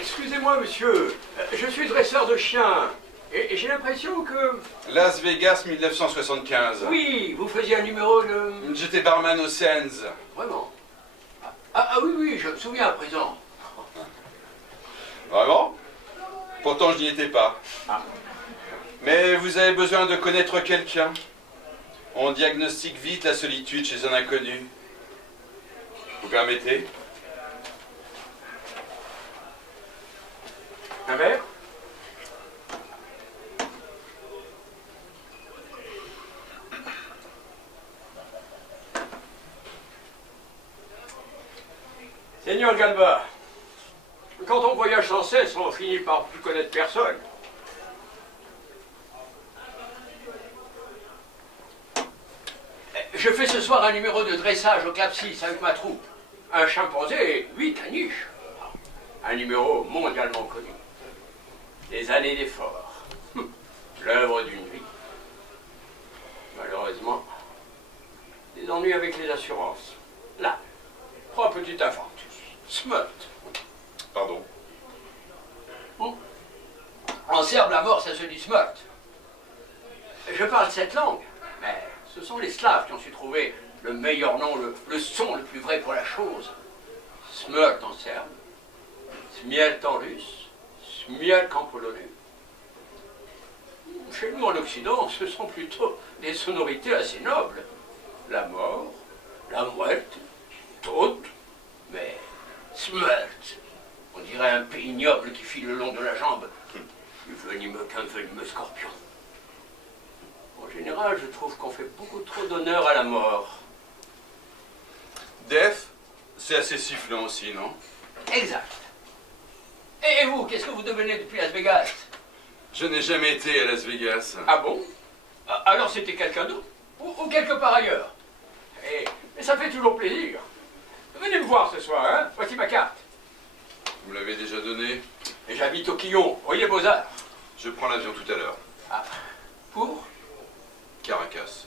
Excusez-moi, monsieur. Je suis dresseur de chiens. Et j'ai l'impression que... Las Vegas 1975. Oui, vous faisiez un numéro de... J'étais barman au Sands. Vraiment. Oui, oui, je me souviens à présent. Vraiment? Pourtant, je n'y étais pas. Ah. Mais vous avez besoin de connaître quelqu'un. On diagnostique vite la solitude chez un inconnu. Vous permettez? Un verre? Seigneur Galba, quand on voyage sans cesse, on finit par plus connaître personne. Je fais ce soir un numéro de dressage au Cap 6 avec ma troupe. Un chimpanzé et 8 caniches. Un numéro mondialement connu. Des années d'efforts. L'œuvre d'une vie. Malheureusement, des ennuis avec les assurances. Là, 3 petits infarctus. Smut. Pardon. En serbe, la mort, ça se dit smut. Je parle cette langue, mais ce sont les Slaves qui ont su trouver le meilleur nom, le son le plus vrai pour la chose. Smut en serbe, smielt en russe, smielt en polonais. Chez nous, en Occident, ce sont plutôt des sonorités assez nobles. La mort, la muerte, toute, mais smelt. On dirait un pays ignoble qui file le long de la jambe. Plus venimeux qu'un venimeux scorpion. En général, je trouve qu'on fait beaucoup trop d'honneur à la mort. Death, c'est assez sifflant aussi, non? Exact. Et vous, qu'est-ce que vous devenez depuis Las Vegas? Je n'ai jamais été à Las Vegas. Ah bon? Alors c'était quelqu'un d'autre? Ou quelque part ailleurs? Mais ça fait toujours plaisir. Venez me voir ce soir, hein? Voici ma carte. Vous l'avez déjà donné? Et j'habite au Quillon, voyez Beaux-Arts. Je prends l'avion tout à l'heure. Ah. Pour? Caracas.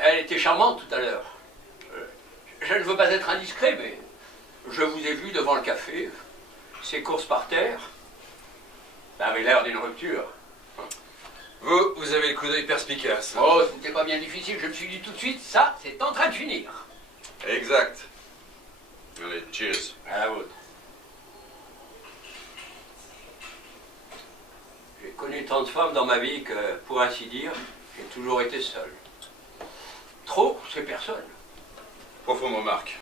Elle était charmante tout à l'heure. Je ne veux pas être indiscret, mais je vous ai vu devant le café, ces courses par terre. Ça avait l'air d'une rupture. Vous avez le coup d'œil perspicace. Oh, ce n'était pas bien difficile, je me suis dit tout de suite, ça, c'est en train de finir. Exact. Allez, cheers. À la vôtre. J'ai connu tant de femmes dans ma vie que, pour ainsi dire, j'ai toujours été seul. Trop, c'est personne. Profond remarque.